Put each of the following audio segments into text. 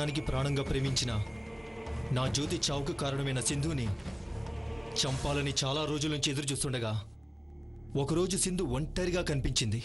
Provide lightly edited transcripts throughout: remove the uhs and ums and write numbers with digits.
ప్రాణానికి ప్రాణంగా ప్రేమించిన నా జ్యోతి చావుకు కారణమైన సింధుని చంపాలని చాలా రోజుల నుంచి ఎదురు చూస్తుండగా ఒకరోజు సింధు ఒంటరిగా కనిపించింది.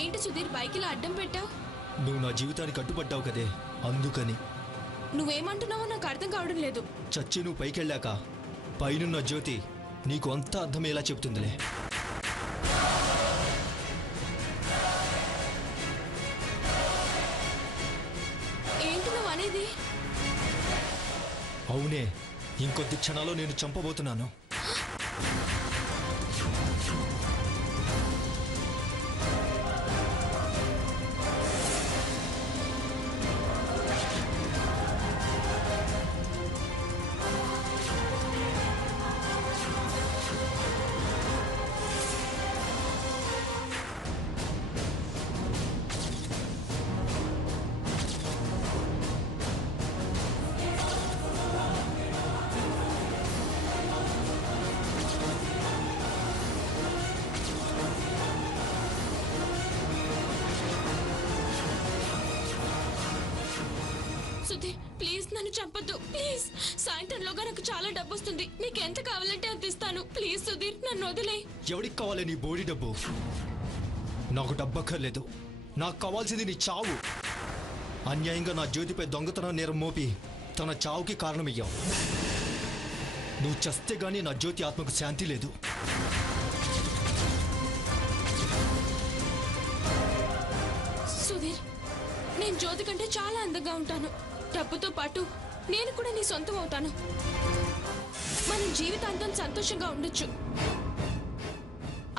ఏంటి సుధీర్ బైకిలా అడ్డం పెట్టావు? నువ్వు నా జీవితానికి అడ్డుపడ్డావు కదే, అందుకని. నువ్వేమంటున్నావో నాకు అర్థం కావడం లేదు. చచ్చి నువ్వు పైకెళ్ళాక పైనున్న జ్యోతి నీకు అంతా అర్థమయ్యేలా చెప్తుందిలే. ఏంటి నువ్వు అనేది? అవునే, ఇంకొద్ది క్షణాల్లో నేను చంపబోతున్నాను. సుధీర్ ప్లీజ్ నన్ను చంపొద్దు, ప్లీజ్. సాయంత్రంలోగా నాకు చాలా డబ్బు వస్తుంది, నీకు ఎంత కావాలంటే అంత ఇస్తాను. ప్లీజ్ సుధీర్ నన్ను వదిలే. ఎవడికి కావాలి నీ బోడి డబ్బు? నాకు డబ్బు అక్కర్లేదు, నాకు కావాల్సింది నీ చావు. అన్యాయంగా నా జ్యోతిపై దొంగతనం నేరం మోపి తన చావుకి కారణమయ్యావు. నువ్వు చస్తే గానీ నా జ్యోతి ఆత్మకు శాంతి లేదు. సుధీర్ నేను జ్యోతి కంటే చాలా అందంగా ఉంటాను. డబ్బుతో పాటు నేను కూడా నీ సొంతం అవుతాను. మనం జీవితాంతం సంతోషంగా ఉండొచ్చు.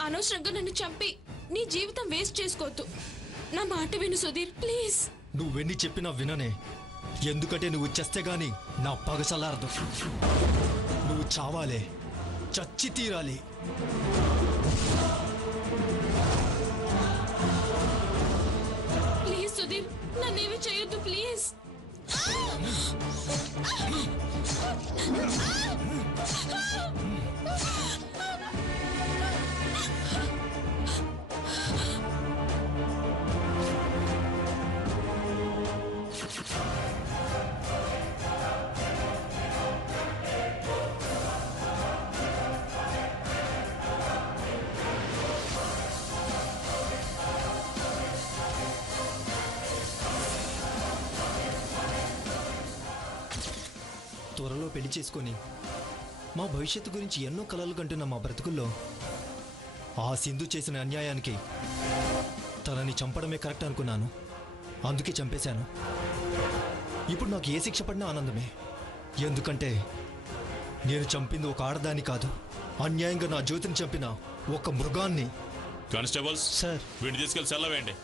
అనవసరంగా నన్ను చంపి నీ జీవితం వేస్ట్ చేసుకోవద్దు. నా మాట విను సుధీర్, ప్లీజ్. నువ్వెన్ని చెప్పినా విననే, ఎందుకంటే నువ్వు చస్తే గాని నా పగ చల్లారదు. నువ్వు చావాలే, చచ్చి తీరాలి. ప్లీజ్ సుధీర్ నన్నేమి చేయొద్దు, ప్లీజ్. త్వరలో పెళ్లి చేసుకొని మా భవిష్యత్తు గురించి ఎన్నో కలలు కంటున్న మా బ్రతుకుల్లో ఆ సింధు చేసిన అన్యాయానికి తనని చంపడమే కరెక్ట్ అనుకున్నాను. అందుకే చంపేశాను. ఇప్పుడు నాకు ఏ శిక్ష పడినా ఆనందమే. ఎందుకంటే నేను చంపింది ఒక ఆడదాన్ని కాదు, అన్యాయంగా నా జ్యోతిని చంపిన ఒక మృగాన్ని. కానిస్టేబుల్స్ సార్, వీడిని తీసుకెళ్లి సెల్ల వేయండి.